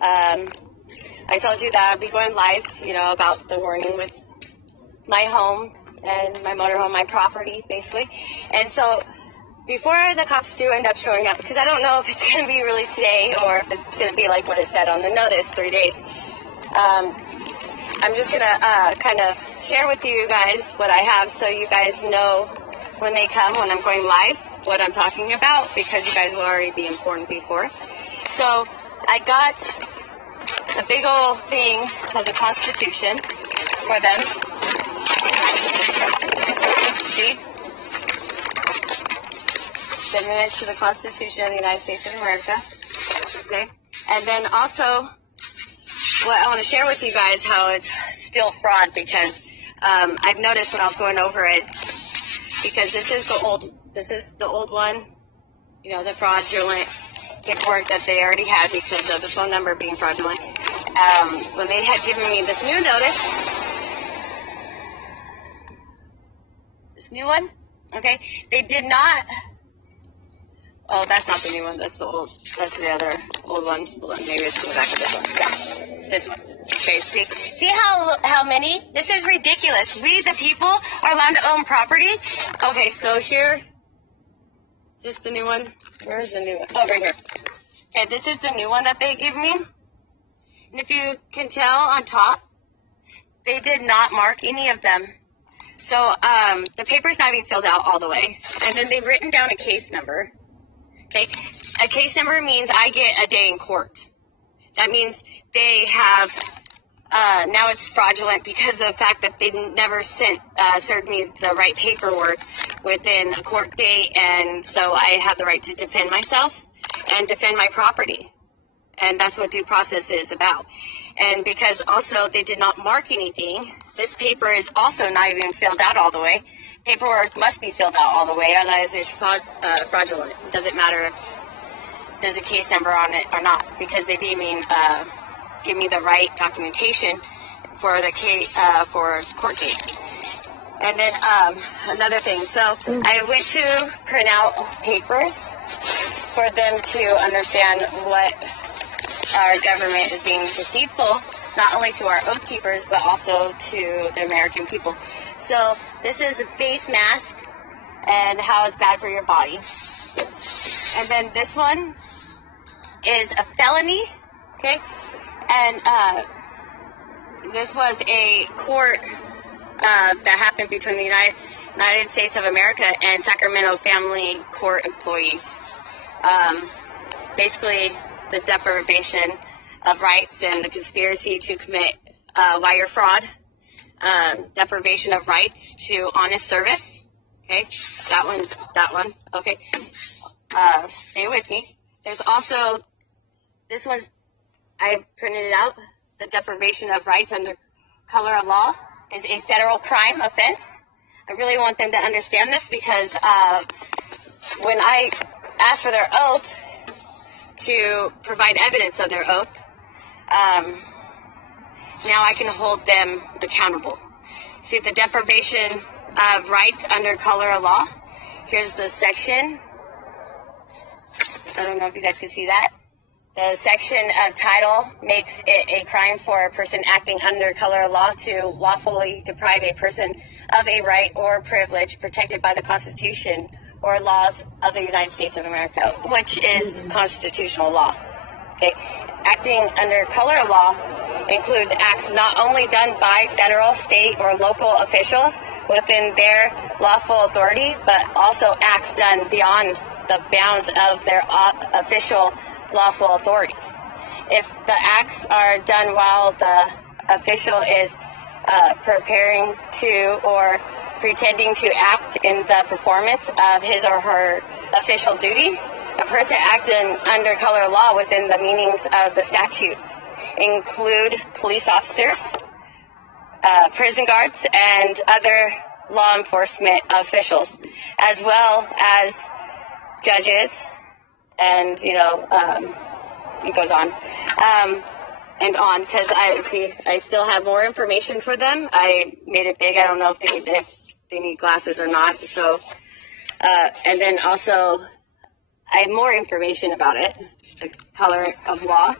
I told you that I'd be going live, about the warning with my home and my motorhome, my property, basically. And so before the cops do end up showing up, because I don't know if it's going to be really today or if it's going to be like what it said on the notice, 3 days, I'm just going to kind of share with you guys what I have so you guys know when they come, when I'm going live, what I'm talking about, because you guys will already be informed before. So I got a big old thing of the Constitution for them. See? The amendments to the Constitution of the United States of America. Okay? And then also, what I want to share with you guys, how it's still fraud, because I've noticed when I was going over it, because this is the old one, the fraudulent paperwork that they already had because of the phone number being fraudulent. When they had given me this new notice, this new one, okay, they did not. Oh, that's not the new one. That's the old. That's the other old one. Hold on, maybe it's in the back of this one. Yeah, this one. Okay, see how many? This is ridiculous. We, the people, are allowed to own property. Okay, so here, is this the new one? Where is the new one? Oh, right here. Okay, this is the new one that they give me. And if you can tell on top, they did not mark any of them. So the paper's not even filled out all the way. And then they've written down a case number. Okay, a case number means I get a day in court. That means they have, now it's fraudulent because of the fact that they never served me the right paperwork within a court date, and so I have the right to defend myself and defend my property. And that's what due process is about. And because also they did not mark anything, this paper is also not even filled out all the way. Paperwork must be filled out all the way, otherwise it's fraudulent. It doesn't matter if there's a case number on it or not, because they didn't even give me the right documentation for the case, for court date. And then another thing, so I went to print out papers for them to understand what our government is being deceitful, not only to our oath keepers, but also to the American people. So this is a face mask and how it's bad for your body. And then this one is a felony, okay? And this was a court that happened between the United States of America and Sacramento Family Court employees. Basically, the deprivation of rights and the conspiracy to commit wire fraud, deprivation of rights to honest service. Okay, that one. Okay, stay with me. There's also this one. I printed it out. The deprivation of rights under color of law is a federal crime offense. I really want them to understand this because when I asked for their oath to provide evidence of their oath, now I can hold them accountable. See, the deprivation of rights under color of law. Here's the section. I don't know if you guys can see that. The section of title makes it a crime for a person acting under color of law to lawfully deprive a person of a right or privilege protected by the Constitution or laws of the United States of America, which is constitutional law. Okay? Acting under color of law includes acts not only done by federal, state, or local officials within their lawful authority, but also acts done beyond the bounds of their official lawful authority. If the acts are done while the official is preparing to or pretending to act in the performance of his or her official duties, a person acting under color of law within the meanings of the statutes include police officers, prison guards, and other law enforcement officials, as well as judges, and it goes on and on, because I still have more information for them. I made it big. I don't know if they need glasses or not. So and then also I have more information about it, the color of law,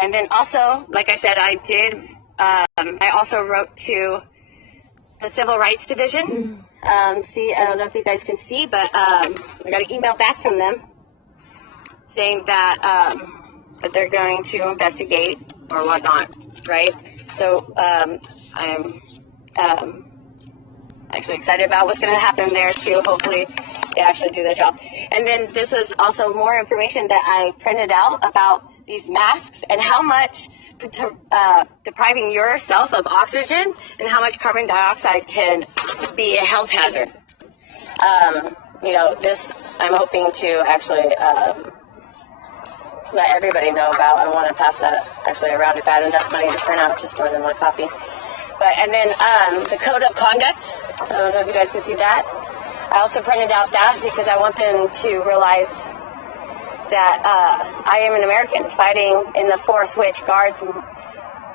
And then also, like I said, I also wrote to the Civil Rights Division. I don't know if you guys can see, but I got an email back from them saying that they're going to investigate or whatnot, right? So I'm actually excited about what's going to happen there too. Hopefully they actually do their job. And then this is also more information that I printed out about these masks and how much depriving yourself of oxygen and how much carbon dioxide can be a health hazard. This I'm hoping to actually let everybody know about. I want to pass that actually around if I had enough money to print out just more than one copy. And then the code of conduct. I don't know if you guys can see that. I also printed out that because I want them to realize that I am an American fighting in the force which guards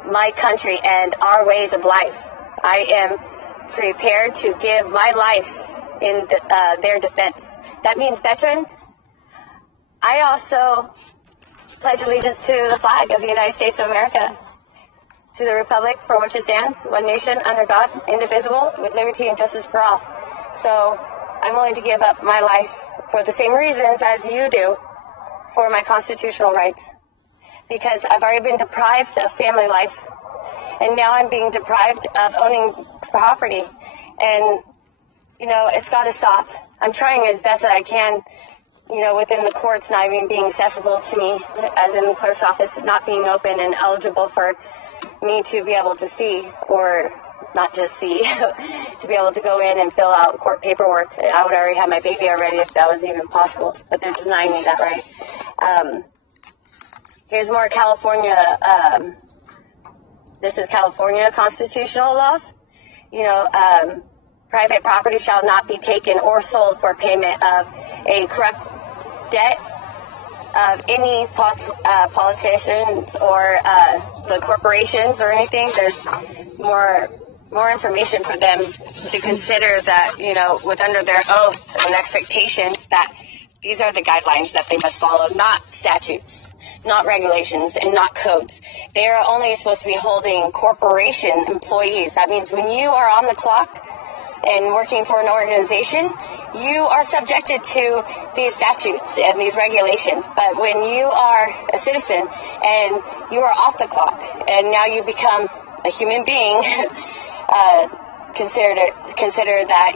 my country and our ways of life. I am prepared to give my life in their defense. That means veterans. I also pledge allegiance to the flag of the United States of America, to the republic for which it stands, one nation, under God, indivisible, with liberty and justice for all. So I'm willing to give up my life for the same reasons as you do for my constitutional rights. Because I've already been deprived of family life, and now I'm being deprived of owning property. And, it's got to stop. I'm trying as best that I can, within the courts not even being accessible to me, as in the clerk's office not being open and eligible for me to be able to see, or not just see, to be able to go in and fill out court paperwork. I would already have my baby already if that was even possible, but they're denying me that right. Here's more California, this is California constitutional laws. Private property shall not be taken or sold for payment of a corrupt debt of any politicians or the corporations or anything. There's more information for them to consider that, with under their oath and expectations that these are the guidelines that they must follow, not statutes, not regulations, and not codes. They are only supposed to be holding corporation employees. That means when you are on the clock and working for an organization, you are subjected to these statutes and these regulations. But when you are a citizen and you are off the clock and now you become a human being, consider that,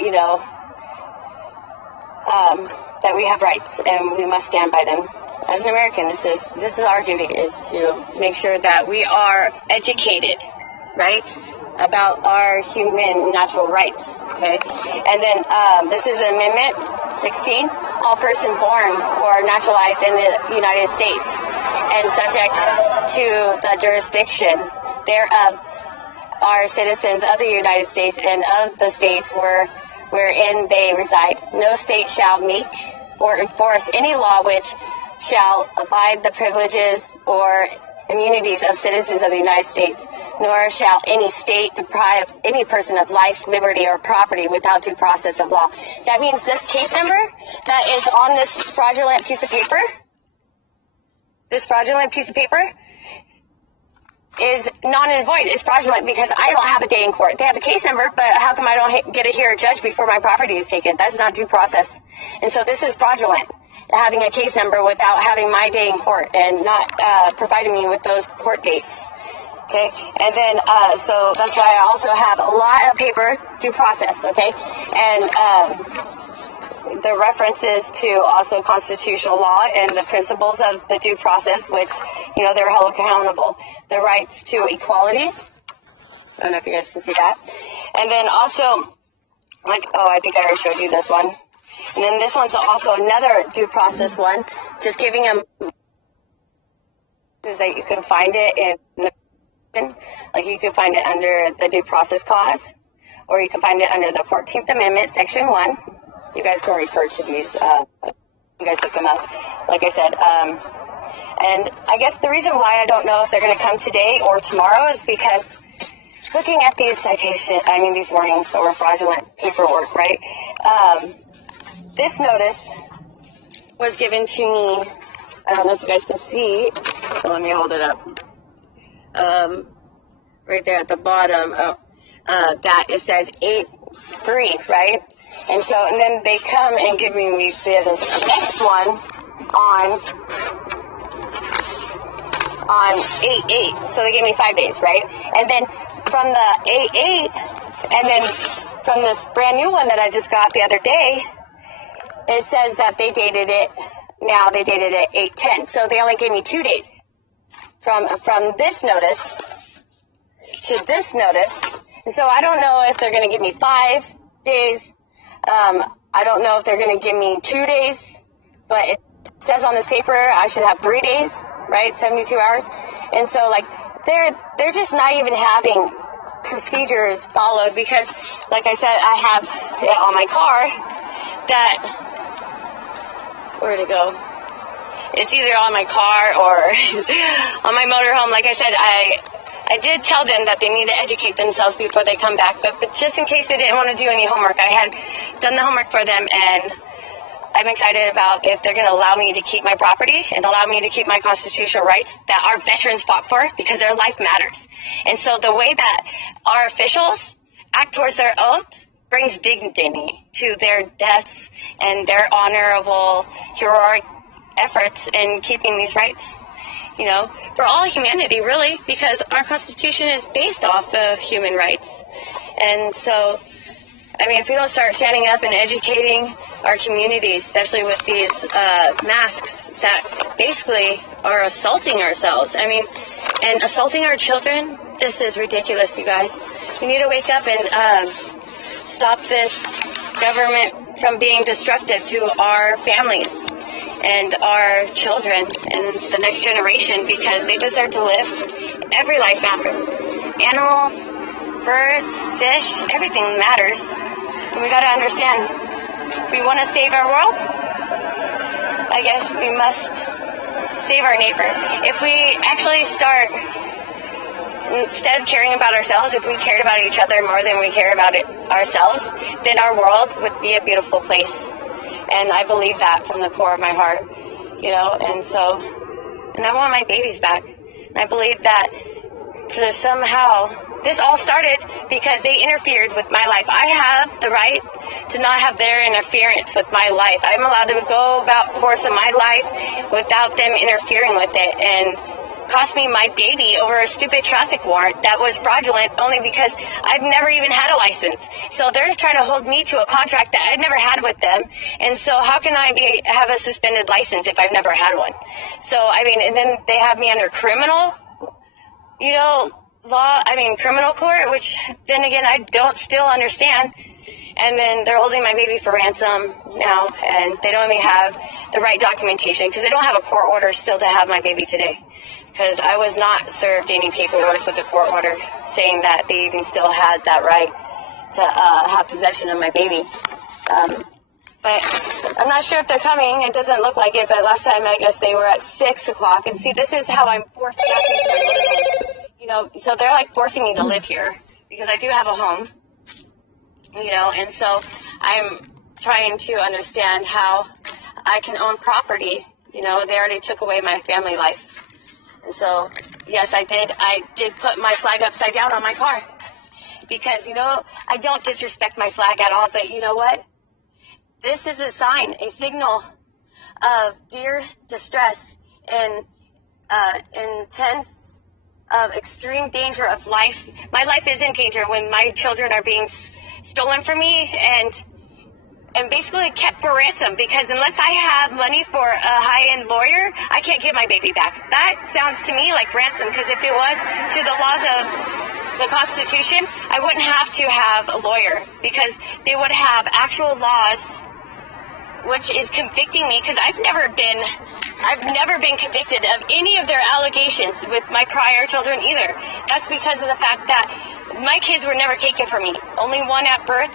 that we have rights and we must stand by them. As an American, this is our duty, is to make sure that we are educated, right, about our human natural rights. Okay, and then this is Amendment 16. All persons born or naturalized in the United States and subject to the jurisdiction thereof are citizens of the United States and of the states wherein they reside. No state shall make or enforce any law which shall abide the privileges or immunities of citizens of the United States, nor shall any state deprive any person of life, liberty, or property without due process of law. That means this case number that is on this fraudulent piece of paper, is non and void. It's fraudulent because I don't have a day in court. They have a case number, but how come I don't get to hear a judge before my property is taken? That's not due process. And so this is fraudulent, having a case number without having my day in court and not providing me with those court dates. Okay, and then so that's why I also have a lot of paper due process. Okay, and the references to also constitutional law and the principles of the due process, which they're held accountable. The rights to equality. I don't know if you guys can see that. And then also, I think I already showed you this one. And then this one's also another due process one, just giving them is that you can find it in the you can find it under the due process clause, or you can find it under the 14th Amendment, Section 1. You guys can refer to these. You guys look them up. Like I said, and I guess the reason why I don't know if they're going to come today or tomorrow is because looking at these these warnings or fraudulent paperwork, right? This notice was given to me. I don't know if you guys can see. So let me hold it up. right there at the bottom, that it says 8-3, right? And then they come and give me the next one on 8-8. So they gave me 5 days, right? And then from the 8-8, and then from this brand new one that I just got the other day, it says that they dated it 8-10. So they only gave me 2 days from this notice to this notice. And so I don't know if they're going to give me 5 days. I don't know if they're going to give me 2 days, but it says on this paper I should have 3 days, right? 72 hours. And so, like, they're just not even having procedures followed because, like I said, I have it on my car that, where'd it go? It's either on my car or on my motorhome. Like I said, I did tell them that they need to educate themselves before they come back, but just in case they didn't want to do any homework, I had done the homework for them, and I'm excited about if they're going to allow me to keep my property and allow me to keep my constitutional rights that our veterans fought for, because their life matters. And so the way that our officials act towards their oath brings dignity to their deaths and their honorable, heroic efforts in keeping these rights, you know, for all humanity, really, because our Constitution is based off of human rights. And so, I mean, if we don't start standing up and educating our communities, especially with these masks that basically are assaulting ourselves, I mean, and assaulting our children, this is ridiculous, you guys. We need to wake up and stop this government from being destructive to our families and our children and the next generation, because they deserve to live. Every life matters. Animals, birds, fish, everything matters. And we got to understand, if we want to save our world, I guess we must save our neighbor. If we actually start, instead of caring about ourselves, if we cared about each other more than we care about it ourselves, then our world would be a beautiful place. And I believe that from the core of my heart, you know, and I want my babies back. And I believe that somehow this all started because they interfered with my life. I have the right to not have their interference with my life. I'm allowed to go about the course of my life without them interfering with it, and cost me my baby over a stupid traffic warrant that was fraudulent only because I've never even had a license. So they're trying to hold me to a contract that I've never had with them. And so how can I have a suspended license if I've never had one? So, I mean, and then they have me under criminal, you know, criminal court, which then again, I don't still understand. And then they're holding my baby for ransom now, and they don't even have the right documentation because they don't have a court order still to have my baby today. Because I was not served any paperwork with a court order saying that they even still had that right to have possession of my baby. But I'm not sure if they're coming. It doesn't look like it, but last time I guess they were at 6 o'clock. And see, this is how I'm forced back into my motorhome. You know, so they're like forcing me to live here because I do have a home, you know, and so I'm trying to understand how I can own property. You know, they already took away my family life. And so, yes, I did put my flag upside down on my car because, you know, I don't disrespect my flag at all. But you know what? This is a sign, a signal of dear distress and intense of extreme danger of life. My life is in danger when my children are being stolen from me and basically kept for ransom, because unless I have money for a high-end lawyer, I can't get my baby back. That sounds to me like ransom, because if it was to the laws of the Constitution, I wouldn't have to have a lawyer, because they would have actual laws, which is convicting me, because I've never been convicted of any of their allegations with my prior children either. That's because of the fact that my kids were never taken from me, only one at birth.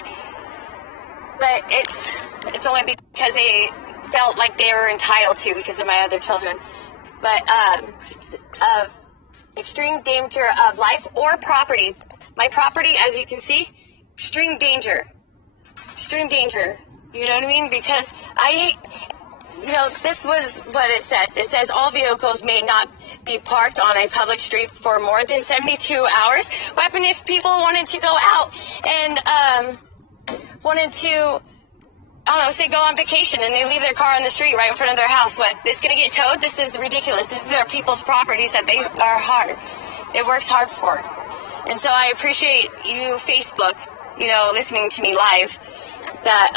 But it's only because they felt like they were entitled to because of my other children. But extreme danger of life or property. My property, as you can see, extreme danger. Extreme danger. You know what I mean? Because you know, this was what it says. It says all vehicles may not be parked on a public street for more than 72 hours. What happened if people wanted to go out and wanted to, I don't know, say go on vacation and they leave their car on the street right in front of their house? What, it's going to get towed? This is ridiculous. This is their people's properties that they are hard. It works hard for. And so I appreciate you, Facebook, you know, listening to me live, that